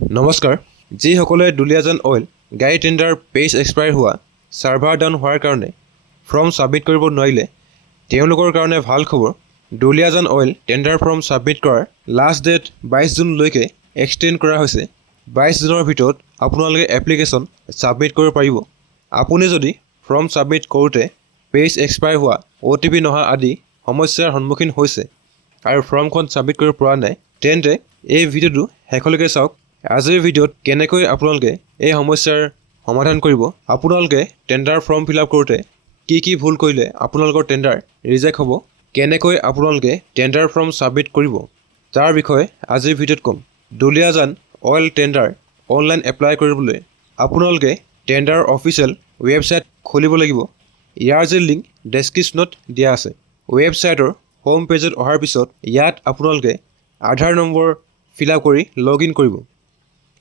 নমস্কাৰ যিসকলে দুলীয়াজান অইল গাড়ী টেণ্ডাৰ পেজ এক্সপায়াৰ হোৱা ছাৰ্ভাৰ ডাউন হোৱাৰ কাৰণে ফৰ্ম ছাবমিট কৰিব নোৱাৰিলে তেওঁলোকৰ কাৰণে ভাল খবৰ। Duliajan oil tender form submit কৰাৰ লাষ্ট ডেট 22 জুনলৈকে এক্সটেণ্ড কৰা হৈছে। 22 জুনৰ ভিতৰত আপোনালোকে এপ্লিকেশ্যন ছাবমিট কৰিব পাৰিব। আপুনি যদি ফৰ্ম ছাবমিট কৰোঁতে পেজ এক্সপায়াৰ হোৱা OTP নহা আদি সমস্যাৰ সন্মুখীন হৈছে আৰু ফৰ্মখন ছাবমিট কৰিব পৰা নাই তেন্তে এই ভিডিঅ'টো শেষলৈকে চাওক। আজিৰ ভিডিঅ'ত কেনেকৈ আপোনালোকে এই সমস্যাৰ সমাধান কৰিব, আপোনালোকে টেণ্ডাৰ ফৰ্ম ফিল আপ কৰোঁতে কি ভুল কৰিলে আপোনালোকৰ টেণ্ডাৰ ৰিজেক্ট হ'ব, কেনেকৈ আপোনালোকে টেণ্ডাৰ ফৰ্ম ছাবমিট কৰিব তাৰ বিষয়ে আজিৰ ভিডিঅ'ত ক'ম। Duliajan oil tender online apply কৰিবলৈ আপোনালোকে টেণ্ডাৰ অফিচিয়েল ৱেবছাইট খুলিব লাগিব। ইয়াৰ যে লিংক ডেছক্ৰিপশ্যনত দিয়া আছে। ৱেবছাইটৰ হোম পেজত অহাৰ পিছত ইয়াত আপোনালোকে আধাৰ নম্বৰ ফিল আপ কৰি লগ ইন কৰিব।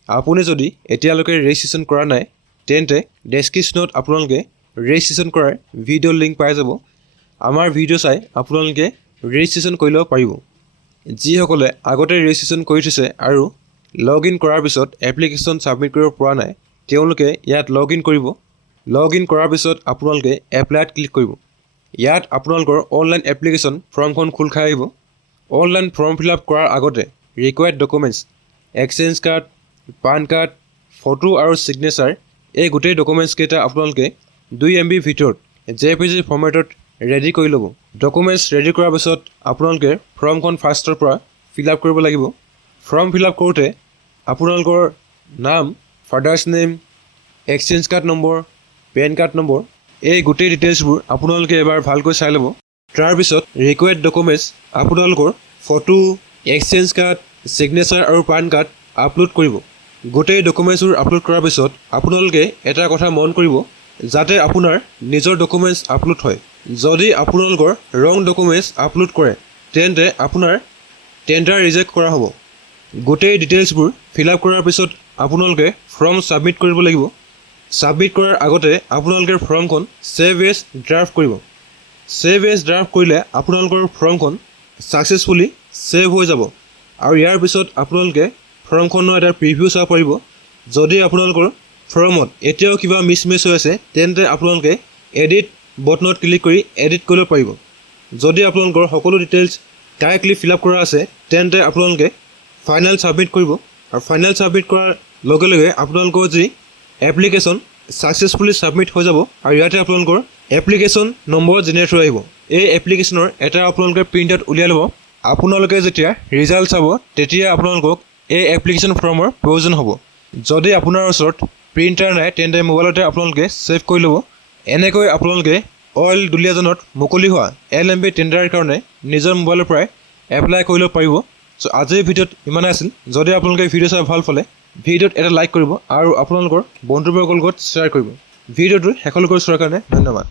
আপুনি যদি এতিয়ালৈকে ৰেজিষ্ট্ৰেশ্যন কৰা নাই তেন্তে ডেছক্ৰিপশ্যনত আপোনালোকে ৰেজিষ্ট্ৰেশ্যন কৰাৰ ভিডিঅ' লিংক পাই যাব। আমাৰ ভিডিঅ' চাই আপোনালোকে ৰেজিষ্ট্ৰেশ্যন কৰি ল'ব পাৰিব। যিসকলে আগতে ৰেজিষ্ট্ৰেশ্যন কৰি থৈছে আৰু লগ ইন কৰাৰ পিছত এপ্লিকেশ্যন ছাবমিট কৰিব পৰা নাই তেওঁলোকে ইয়াত লগ ইন কৰিব। লগ ইন কৰাৰ পিছত আপোনালোকে এপ্লাইত ক্লিক কৰিব। ইয়াত আপোনালোকৰ অনলাইন এপ্লিকেশ্যন ফৰ্মখন খোল খাই আহিব। অনলাইন ফৰ্ম ফিল আপ কৰাৰ আগতে required documents exchange card, PAN card, photo আৰু ছিগনেচাৰ এই গোটেই ডকুমেণ্টছকেইটা আপোনালোকে 2 MB ভিতৰত JPG ফৰ্মেটত ৰেডি কৰি ল'ব। ডকুমেণ্টছ ৰেডি কৰাৰ পিছত আপোনালোকে ফৰ্মখন ফাৰ্ষ্টৰ পৰা ফিল আপ কৰিব লাগিব। ফৰ্ম ফিল আপ কৰোঁতে আপোনালোকৰ নাম, father's name, exchange card number, PAN card number এই গোটেই ডিটেইলছবোৰ আপোনালোকে এবাৰ ভালকৈ চাই ল'ব। তাৰপিছত ৰিকুৱাৰ্ড ডকুমেণ্টছ আপোনালোকৰ ফটো, এক্সচেঞ্জ কাৰ্ড, ছিগনেচাৰ আৰু পান কাৰ্ড আপলোড কৰিব। গোটেই ডকুমেণ্টছবোৰ আপলোড কৰাৰ পিছত আপোনালোকে এটা কথা মন কৰিব যাতে আপোনাৰ নিজৰ ডকুমেণ্টছ আপলোড হয়। যদি আপোনালোকৰ ৰং ডকুমেণ্টছ আপলোড কৰে তেন্তে আপোনাৰ টেণ্ডাৰ ৰিজেক্ট কৰা হ'ব। গোটেই ডিটেইলছবোৰ ফিল আপ কৰাৰ পিছত আপোনালোকে ফৰ্ম ছাবমিট কৰিব লাগিব। ছাবমিট কৰাৰ আগতে আপোনালোকে ফৰ্মখন ছেভ এজ ড্ৰাফ্ট কৰিব। ছেভ এজ ড্ৰাফ্ট কৰিলে আপোনালোকৰ ফৰ্মখন ছাকচেছফুলি ছেভ হৈ যাব আৰু ইয়াৰ পিছত আপোনালোকে ফৰ্মখনৰ এটা প্ৰিভিউ চাব পাৰিব। যদি আপোনালোকৰ ফৰ্মত এতিয়াও কিবা মিছমেচ হৈ আছে তেন্তে আপোনালোকে এডিট বটনত ক্লিক কৰি এডিট কৰিব পাৰিব। যদি আপোনালোকৰ সকলো ডিটেইলছ কাৰেক্টলি ফিল আপ কৰা আছে তেন্তে আপোনালোকে ফাইনেল ছাবমিট কৰিব আৰু ফাইনেল ছাবমিট কৰাৰ লগে লগে আপোনালোকৰ যি এপ্লিকেশ্যন ছাকচেছফুলি ছাবমিট হৈ যাব আৰু ইয়াতে আপোনালোকৰ এপ্লিকেশ্যন নম্বৰ জেনেৰেট হৈ আহিব। এই এপ্লিকেশ্যনৰ এটা আপোনালোকে প্ৰিণ্ট আউট উলিয়াই ল'ব। আপোনালোকে যেতিয়া ৰিজাল্ট চাব তেতিয়া আপোনালোকক এই এপ্লিকেশ্যন ফৰ্মৰ প্ৰয়োজন হ'ব। যদি আপোনাৰ ওচৰত প্ৰিণ্টাৰ নাই তেন্তে মোবাইলতে আপোনালোকে ছেভ কৰি ল'ব। এনেকৈ আপোনালোকে অইল দুলীয়াজানত মুকলি হোৱা LMB টেণ্ডাৰৰ কাৰণে নিজৰ মোবাইলৰ পৰাই এপ্লাই কৰি ল'ব পাৰিব। চ' আজিৰ ভিডিঅ'ত ইমানেই আছিল। যদি আপোনালোকে ভিডিঅ' চাই ভাল পালে ভিডিঅ'ত এটা লাইক কৰিব আৰু আপোনালোকৰ বন্ধুবৰ্গৰ লগত শ্বেয়াৰ কৰিব। ভিডিঅ'টো শেষলৈকে চোৱাৰ কাৰণে ধন্যবাদ।